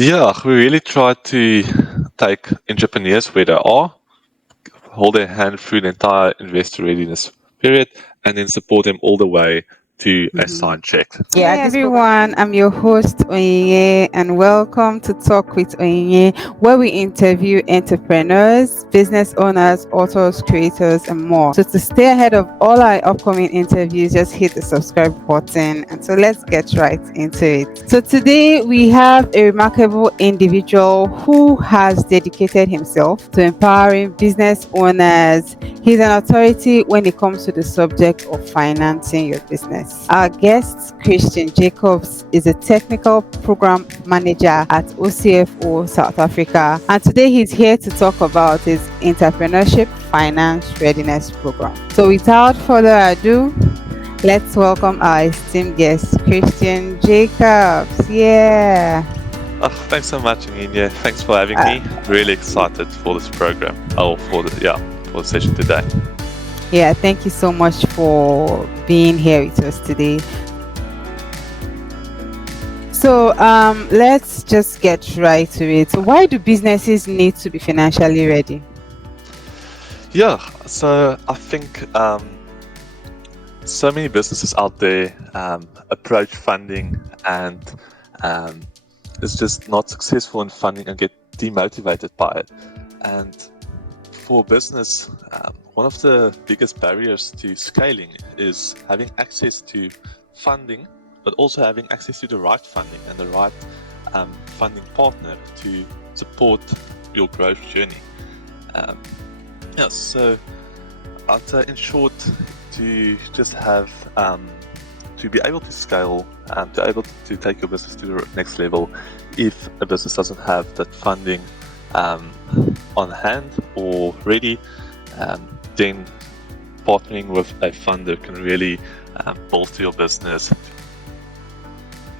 Yeah, we really try to take entrepreneurs where they are, hold their hand through the entire investor readiness period, and then support them all the way to a Mhm. signed check. Yeah, Hey this program. everyone, I'm your host Onyinye and welcome to Talk with Onyinye, where we interview entrepreneurs, business owners, authors, creators, and more. So to stay ahead of all our upcoming interviews, just hit the subscribe button. And so let's get right into it. So today we have a remarkable individual who has dedicated himself to empowering business owners. He's an authority when it comes to the subject of financing your business. Our guest, Christian Jacobs, is a technical program manager at OCFO South Africa. And today he's here to talk about his Entrepreneurship Finance Readiness Program. So without further ado, let's welcome our esteemed guest, Christian Jacobs. Yeah. Oh, thanks so much, Anya. Thanks for having me. Really excited for this program. For the session today. Yeah, thank you so much for being here with us today. So let's just get right to it. So why do businesses need to be financially ready? Yeah, so I think so many businesses out there approach funding and is just not successful in funding and get demotivated by it. And for business, one of the biggest barriers to scaling is having access to funding, but also having access to the right funding and the right funding partner to support your growth journey. So I'd say in short, to just have to be able to scale and to able to take your business to the next level, if a business doesn't have that funding on hand or ready, then partnering with a funder can really bolster your business.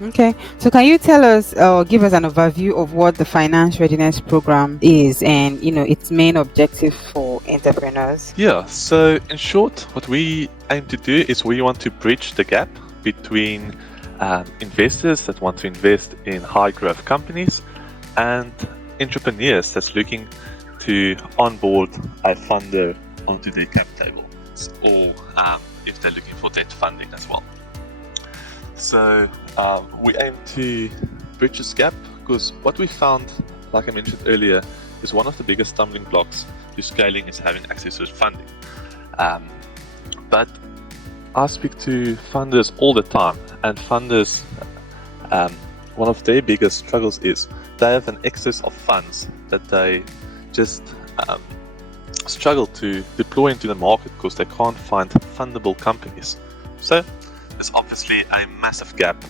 Okay, so can you tell us or give us an overview of what the Finance Readiness Program is and its main objective for entrepreneurs? Yeah, so in short, what we aim to do is we want to bridge the gap between investors that want to invest in high growth companies and entrepreneurs that's looking to onboard a funder onto their cap table, or if they're looking for debt funding as well. So we aim to bridge this gap because what we found, like I mentioned earlier, is one of the biggest stumbling blocks to scaling is having access to funding. But I speak to funders all the time, and funders, one of their biggest struggles is they have an excess of funds that they just struggle to deploy into the market because they can't find fundable companies. So there's obviously a massive gap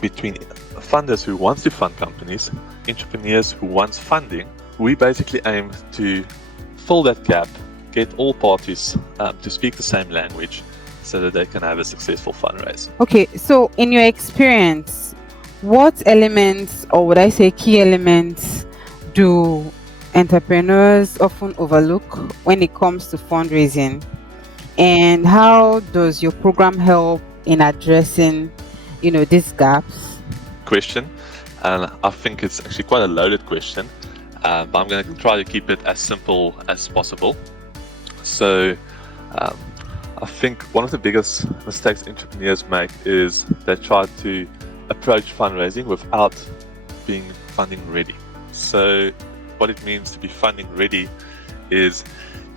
between funders who want to fund companies, entrepreneurs who want funding. We basically aim to fill that gap, get all parties to speak the same language so that they can have a successful fundraise. Okay, so in your experience, what elements, or would I say key elements, do entrepreneurs often overlook when it comes to fundraising? And how does your program help in addressing, these gaps? Question, and I think it's actually quite a loaded question, but I'm going to try to keep it as simple as possible. So I think one of the biggest mistakes entrepreneurs make is they try to approach fundraising without being funding ready. So what it means to be funding ready is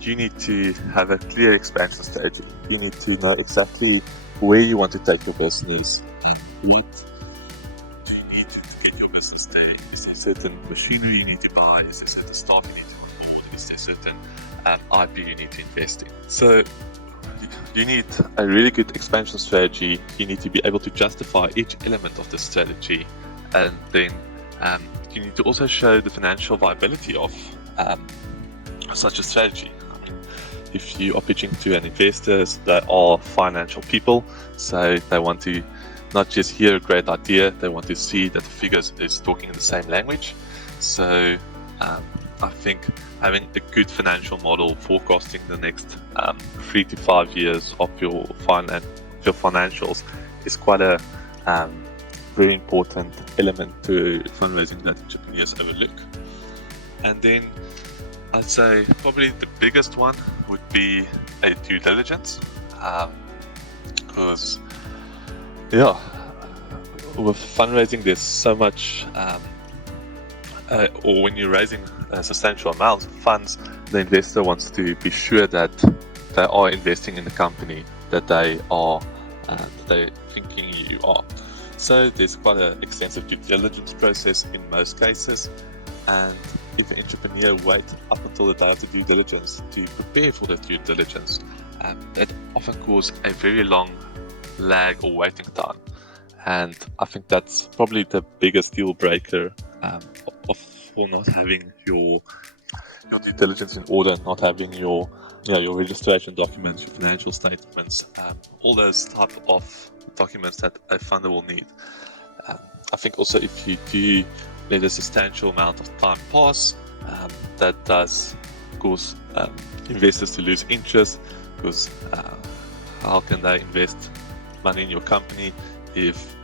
you need to have a clear expansion strategy. You need to know exactly where you want to take your business. Do you need to get your business there? Is there certain machinery you need to buy? Is there certain staff you need to onboard? Is there certain IP you need to invest in? So you need a really good expansion strategy. You need to be able to justify each element of the strategy, and then you need to also show the financial viability of such a strategy. If you are pitching to an investors, they are financial people, so they want to not just hear a great idea, they want to see that the figures is talking in the same language. So I think having a good financial model, forecasting the next 3 to 5 years of your financials is quite a very important element to fundraising that entrepreneurs overlook. And then I'd say probably the biggest one would be a due diligence, because with fundraising there's so much, or when you're raising substantial amounts of funds, the investor wants to be sure that they are investing in the company that they are thinking you are. So there's quite an extensive due diligence process in most cases, and if the entrepreneur waits up until the day of the due diligence to prepare for the due diligence, that often causes a very long lag or waiting time. And I think that's probably the biggest deal breaker for not having your due diligence in order, not having your registration documents, your financial statements, all those type of documents that a funder will need. I think also if you do let a substantial amount of time pass, that does cause investors to lose interest, because how can they invest money in your company if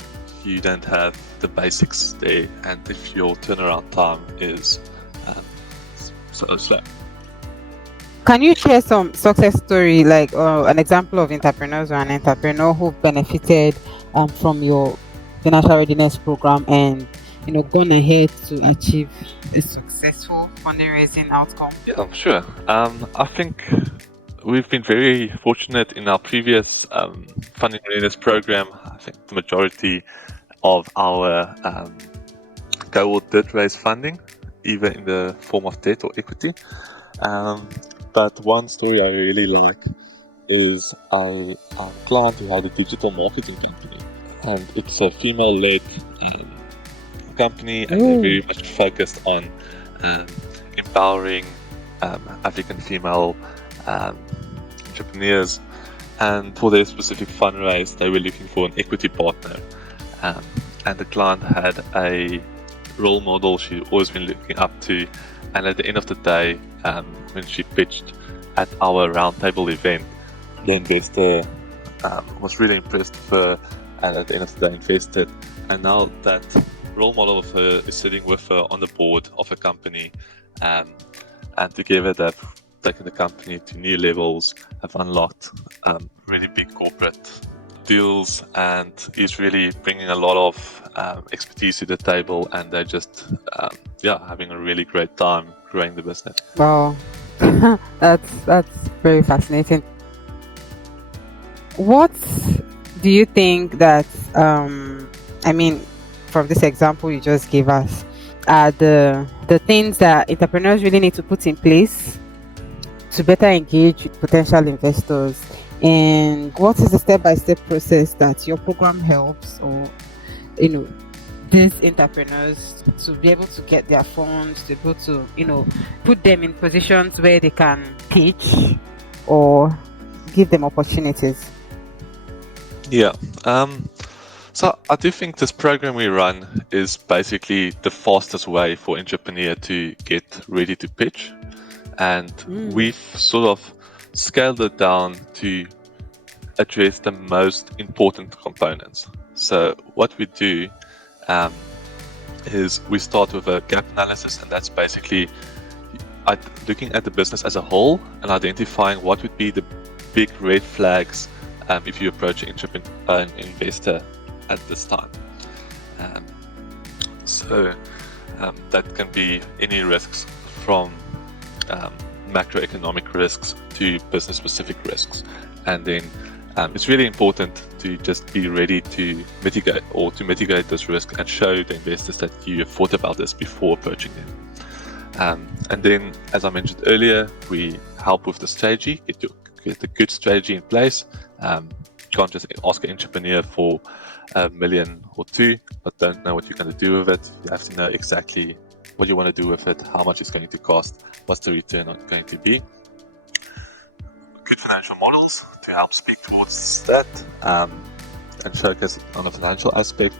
you don't have the basics there, and if your turnaround time is so slow. Can you share some success story, like an example of entrepreneurs or an entrepreneur who benefited from your financial readiness program and gone ahead to achieve a successful fundraising outcome? Yeah, sure. I think we've been very fortunate in our previous funding readiness program. I think the majority of our cohort did raise funding, either in the form of debt or equity. But one story I really like is our client who had a digital marketing company, and it's a female-led company, and they're very much focused on empowering African female entrepreneurs. And for their specific fundraise, they were looking for an equity partner, and the client had a role model she'd always been looking up to. And at the end of the day, when she pitched at our roundtable event, the investor was really impressed with her, and at the end of the day invested. And now that role model of her is sitting with her on the board of a company, and together they've taken the company to new levels, have unlocked really big corporate deals, and is really bringing a lot of expertise to the table, and they're just having a really great time growing the business. Wow, that's very fascinating. What do you think that from this example you just gave us, are the things that entrepreneurs really need to put in place to better engage with potential investors? And what is the step-by-step process that your program helps, or these entrepreneurs to be able to get their funds, to be able to put them in positions where they can pitch or give them opportunities? Yeah. So I do think this program we run is basically the fastest way for entrepreneur to get ready to pitch, and we've sort of scaled it down to address the most important components. So what we do is we start with a gap analysis, and that's basically looking at the business as a whole and identifying what would be the big red flags if you approach an investor at this time. So that can be any risks from macroeconomic risks to business-specific risks, and then it's really important to just be ready to mitigate this risk and show the investors that you have thought about this before approaching them. And then, as I mentioned earlier, we help with the strategy, get a good strategy in place. You can't just ask an entrepreneur for $1 million or $2 million, but don't know what you're going to do with it. You have to know exactly what you want to do with it, how much it's going to cost, what's the return going to be. Good financial models to help speak towards that, and focus on the financial aspect.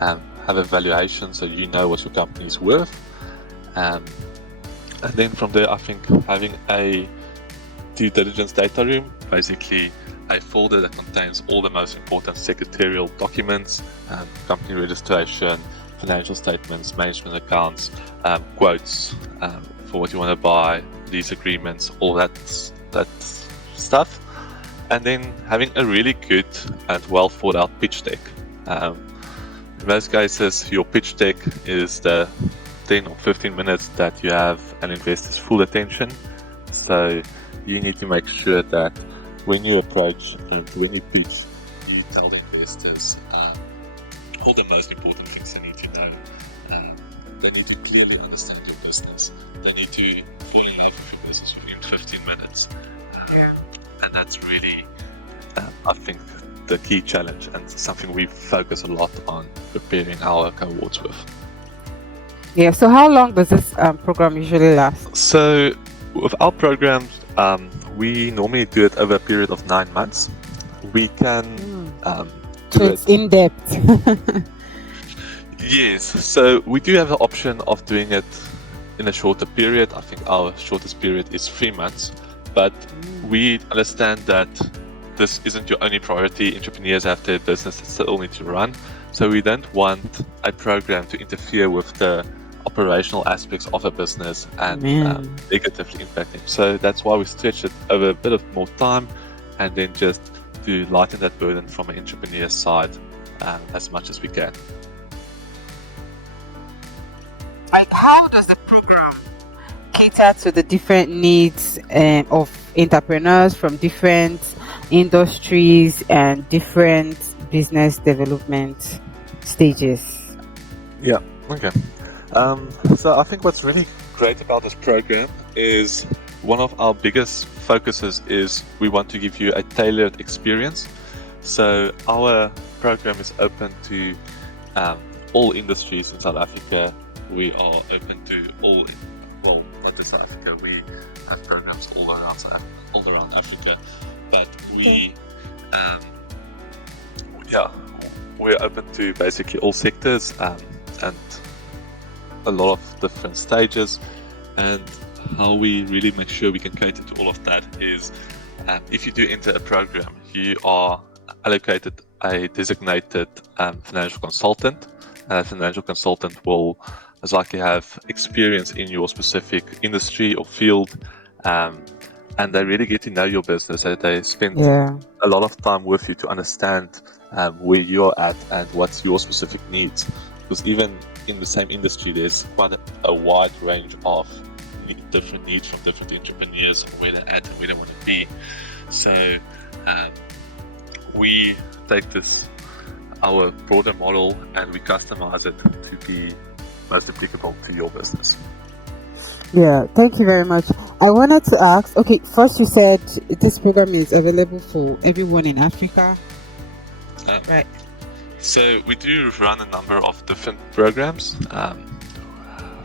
Have a valuation so you know what your company is worth. And then from there, I think having a due diligence data room, basically a folder that contains all the most important secretarial documents, company registration, financial statements, management accounts, quotes for what you want to buy, lease agreements, all that stuff. And then having a really good and well thought out pitch deck. In most cases, your pitch deck is the 10 or 15 minutes that you have an investor's full attention. So you need to make sure that when you approach and when you pitch, you tell the investors all the most important things they need to know. They need to clearly understand your business. They need to fall in love with your business within 15 minutes. And that's really, I think, the key challenge and something we focus a lot on preparing our cohorts with. Yeah, so how long does this program usually last? So with our programs, we normally do it over a period of 9 months. We can so it's in depth. Yes, so we do have the option of doing it in a shorter period. I think our shortest period is 3 months, but we understand that this isn't your only priority. Entrepreneurs have their business that still need to run, so we don't want a program to interfere with the operational aspects of a business and negatively impact them. So that's why we stretch it over a bit of more time, and then just to lighten that burden from an entrepreneur side as much as we can. Like, how does the program cater to the different needs of entrepreneurs from different industries and different business development stages? Yeah, okay. So I think what's really great about this program is one of our biggest focuses is we want to give you a tailored experience. So our program is open to all industries in South Africa. We are open to all, well, not just South Africa, we have programs all around Africa, but we're open to basically all sectors and a lot of different stages. And how we really make sure we can cater to all of that is if you do enter a program, you are allocated a designated financial consultant. A financial consultant will most likely have experience in your specific industry or field, and they really get to know your business. So they spend a lot of time with you to understand where you're at and what's your specific needs. Because even in the same industry, there's quite a wide range of different needs from different entrepreneurs, where they're at and where they want to be. So we take our broader model and we customize it to be most applicable to your business. Yeah, thank you very much. I wanted to ask, okay, first you said this program is available for everyone in Africa, right? So we do run a number of different programs.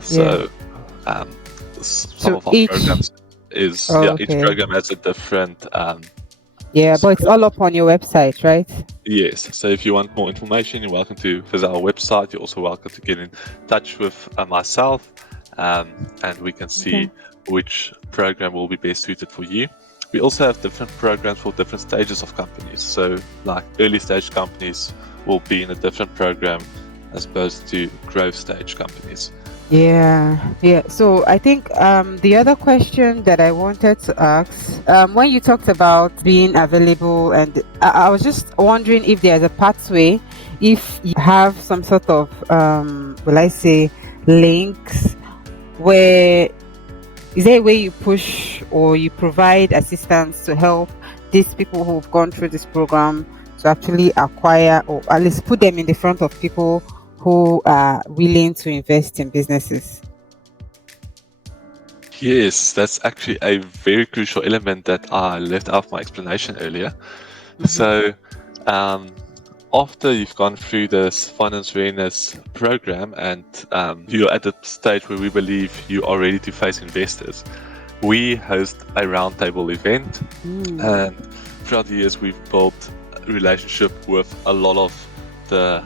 Some of our programs is each program has a different but it's all up on your website, right? Yes. So if you want more information, you're welcome to visit our website. You're also welcome to get in touch with myself, and we can see which program will be best suited for you. We also have different programs for different stages of companies. So like early stage companies will be in a different program as opposed to growth stage companies. Yeah. So I think the other question that I wanted to ask, when you talked about being available, and I was just wondering if there's a pathway, if you have some sort of, links, where is there a way you push or you provide assistance to help these people who've gone through this program to actually acquire, or at least put them in the front of people who are willing to invest in businesses? Yes, that's actually a very crucial element that I left out of my explanation earlier. So after you've gone through this finance readiness program and you're at the stage where we believe you are ready to face investors, we host a roundtable event. And throughout the years, we've built a relationship with a lot of the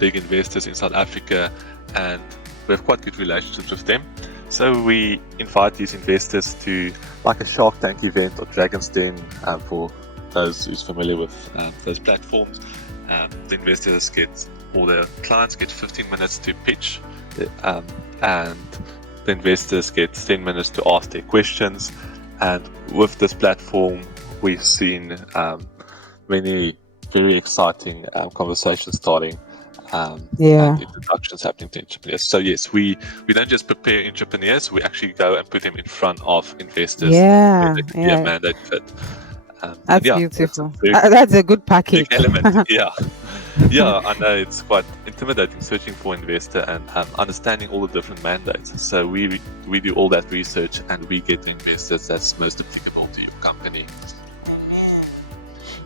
big investors in South Africa, and we have quite good relationships with them. So we invite these investors to like a Shark Tank event or Dragon's Den for those who's familiar with those platforms, the investors get, or the clients get 15 minutes to pitch, and the investors get 10 minutes to ask their questions. And with this platform, we've seen many very exciting conversations starting, and introductions happening to entrepreneurs. So yes, we don't just prepare entrepreneurs, we actually go and put them in front of investors. Where they can be a mandate fit. That's beautiful. That's a good package. Big element. Yeah, I know it's quite intimidating searching for investor and understanding all the different mandates. So we do all that research and we get the investors that's most applicable to your company.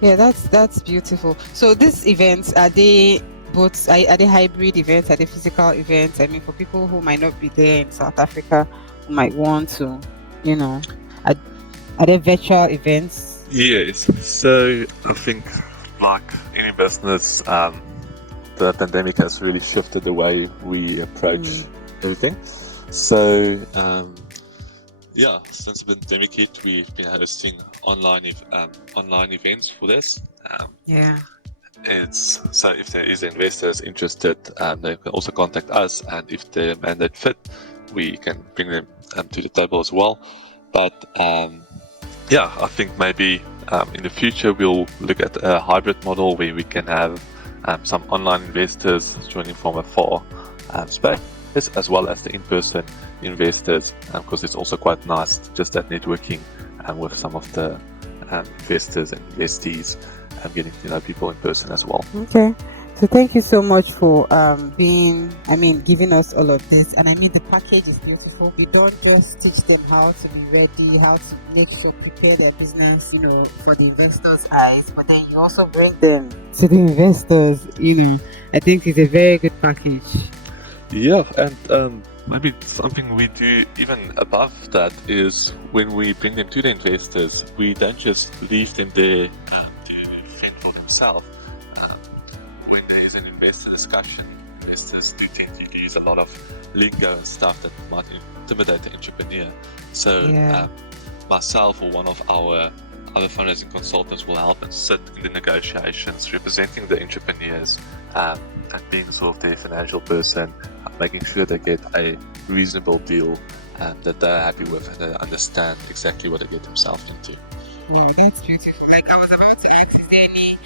Yeah, that's beautiful. So these events, are they both, are they hybrid events? Are they physical events? I mean, for people who might not be there in South Africa, who might want to, are they virtual events? Yes. So I think, like any business, the pandemic has really shifted the way we approach everything. So since the pandemic hit, we've been hosting online events for this. So if there is investors interested, they can also contact us, and if their mandate fit, we can bring them to the table as well. But I think maybe in the future we'll look at a hybrid model where we can have some online investors joining from afar space, as well as the in-person investors, because it's also quite nice just that networking with some of the investors and investees, getting to know people in person as well. Okay. So thank you so much for giving us all of this. And I mean, the package is beautiful. You don't just teach them how to be ready, how to prepare their business, for the investors' eyes, but then you also bring them to the investors, I think it's a very good package. Yeah, and maybe something we do even above that is when we bring them to the investors, we don't just leave them there to fend for themselves. When there is an investor discussion, investors do tend to use a lot of lingo and stuff that might intimidate the entrepreneur. So myself or one of our other fundraising consultants will help and sit in the negotiations representing the entrepreneurs, and being sort of their financial person, making sure they get a reasonable deal that they're happy with and they understand exactly what they get themselves into. Yeah, that's beautiful. Like I was about to ask, is there any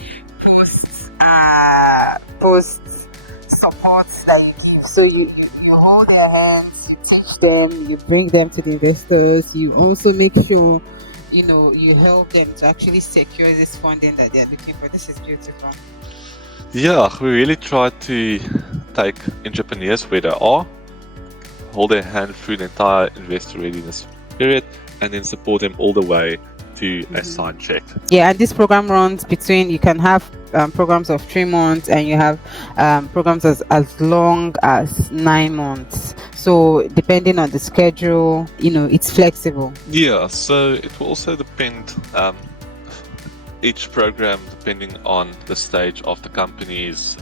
post support that you give? So you hold their hands, you teach them, you bring them to the investors, you also make sure you help them to actually secure this funding that they're looking for. This is beautiful. Yeah, we really try to take entrepreneurs where they are, hold their hand through the entire investor readiness period, and then support them all the way to a signed check. Yeah, and this program runs between, you can have programs of 3 months, and you have programs as long as 9 months. So depending on the schedule, it's flexible. Yeah, so it will also depend, each program depending on the stage of the companies,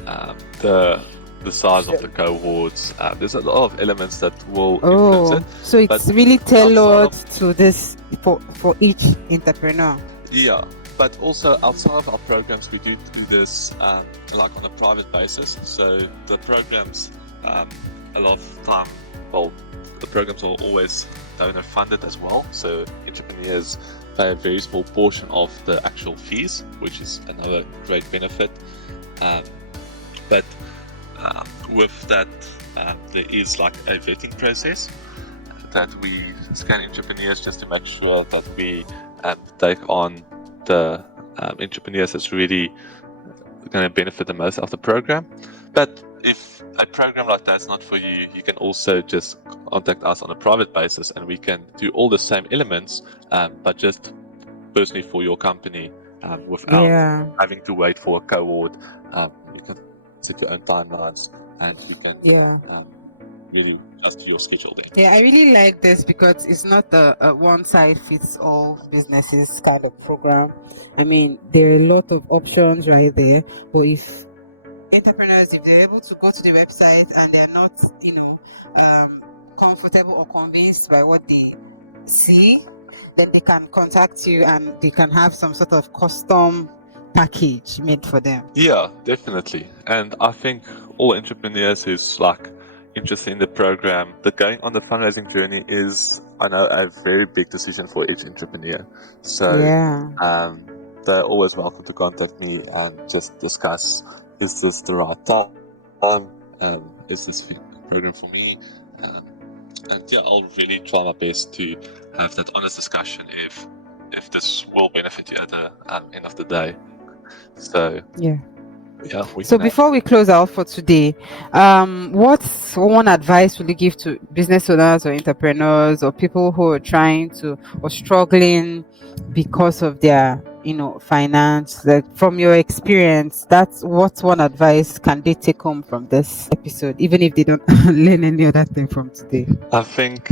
the size of the cohorts. There's a lot of elements that will influence it. So it's really tailored to this for each entrepreneur. Yeah, but also outside of our programs, we do this like on a private basis. So the programs, a lot of time, the programs are always donor funded as well. So entrepreneurs pay a very small portion of the actual fees, which is another great benefit. But with that, there is like a vetting process that we scan entrepreneurs just to make sure that we take on the entrepreneurs that's really going to benefit the most of the program. But if a program like that's not for you, you can also just contact us on a private basis, and we can do all the same elements, but just personally for your company, without having to wait for a cohort. You can set your own timelines, and you can really adjust your schedule there. Yeah, I really like this because it's not a one-size-fits-all businesses kind of program. I mean, there are a lot of options right there, but if entrepreneurs, if they're able to go to the website and they're not, comfortable or convinced by what they see then they can contact you and they can have some sort of custom package made for them. Yeah, definitely. And I think all entrepreneurs who's like interested in the program, the going on the fundraising journey is, I know, a very big decision for each entrepreneur. So Yeah. they're always welcome to contact me and just discuss, is this the right time? Is this program for me? And yeah, I'll really try my best to have that honest discussion if this will benefit you at the end of the day. So Yeah. we So can before we close out for today, what's one advice will you give to business owners or entrepreneurs or people who are trying to or struggling because of their finance? Like, from your experience, that's what's one advice can they take home from this episode, even if they don't learn any other thing from today? I think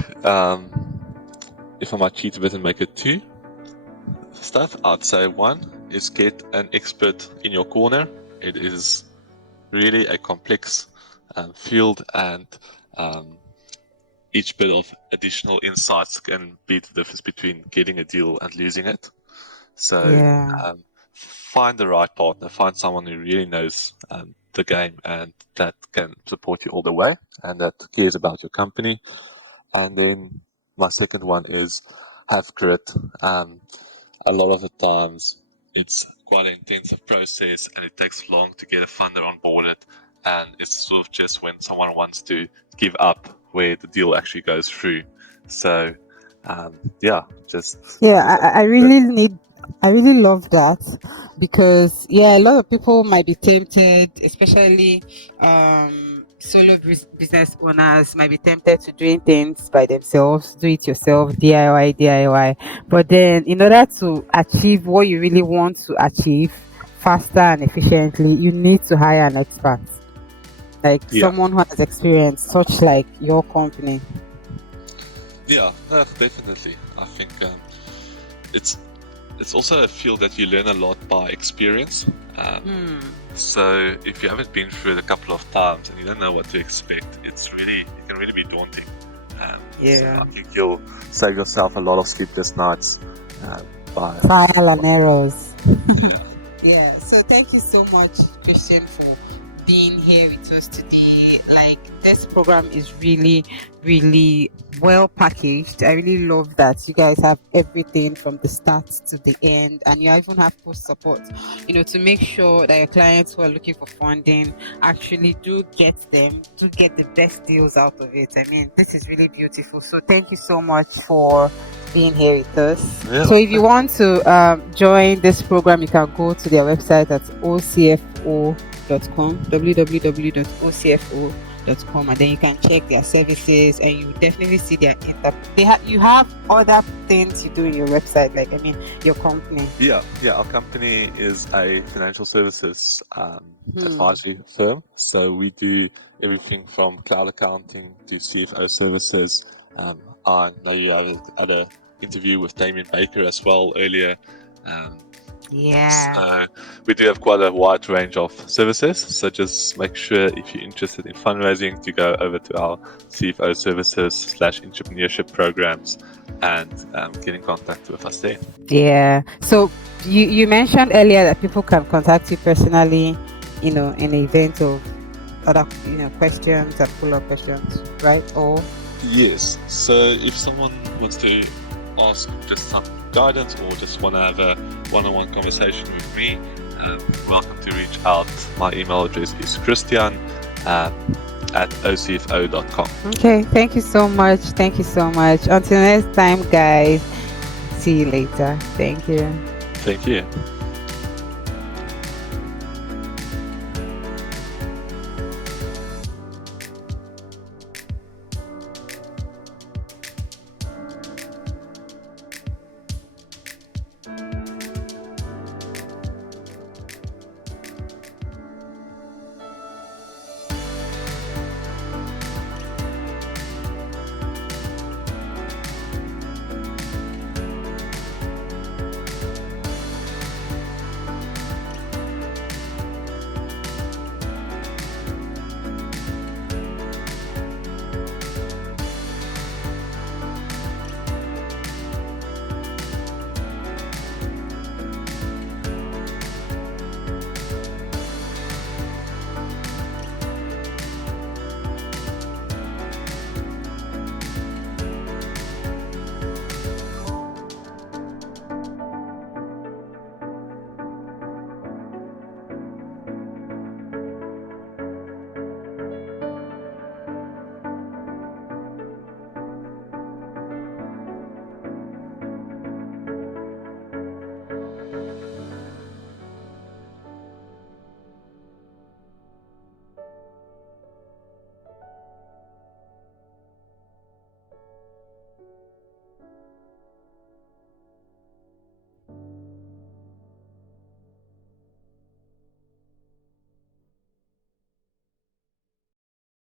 if I might cheat a bit and make it two stuff, I'd say one is get an expert in your corner. It is really a complex field, and each bit of additional insights can be the difference between getting a deal and losing it. So find the right partner, find someone who really knows the game and that can support you all the way and that cares about your company. And then my second one is have grit. A lot of the times it's quite an intensive process and it takes long to get a funder on board, and it's sort of just when someone wants to give up where the deal actually goes through. So I really love that, because a lot of people might be tempted, especially solo business owners might be tempted to doing things by themselves, do it yourself, DIY. But then in order to achieve what you really want to achieve faster and efficiently, you need to hire an expert, like someone who has experience, such like your company. Yeah, no, definitely. I think it's also a field that you learn a lot by experience. So if you haven't been through it a couple of times and you don't know what to expect, it can really be daunting. So I think you'll save yourself a lot of sleepless nights by trial and errors. So thank you so much, Christiaan, for being here with us today. Like, this program is really, really well packaged. I really love that you guys have everything from the start to the end, and you even have post support, to make sure that your clients who are looking for funding actually do get the best deals out of it. I mean, this is really beautiful. So thank you so much for being here with us. So if you want to join this program, you can go to their website at ocfo.com, www.ocfo.com, and then you can check their services, and you definitely see their you have other things you do in your website, like your company. Our company is a financial services advisory firm, so we do everything from cloud accounting to CFO services. I know you had an interview with Damien Baker as well earlier. So we do have quite a wide range of services. So just make sure, if you're interested in fundraising, to go over to our CFO services / entrepreneurship programs and get in contact with us there. So you mentioned earlier that people can contact you personally, in the event of other questions and follow-up questions, right? Or yes. So if someone wants to ask just some guidance or just want to have a one-on-one conversation with me, welcome to reach out. My email address is Christiaan at ocfo.com. Okay, thank you so much. Until next time, guys. See you later. Thank you.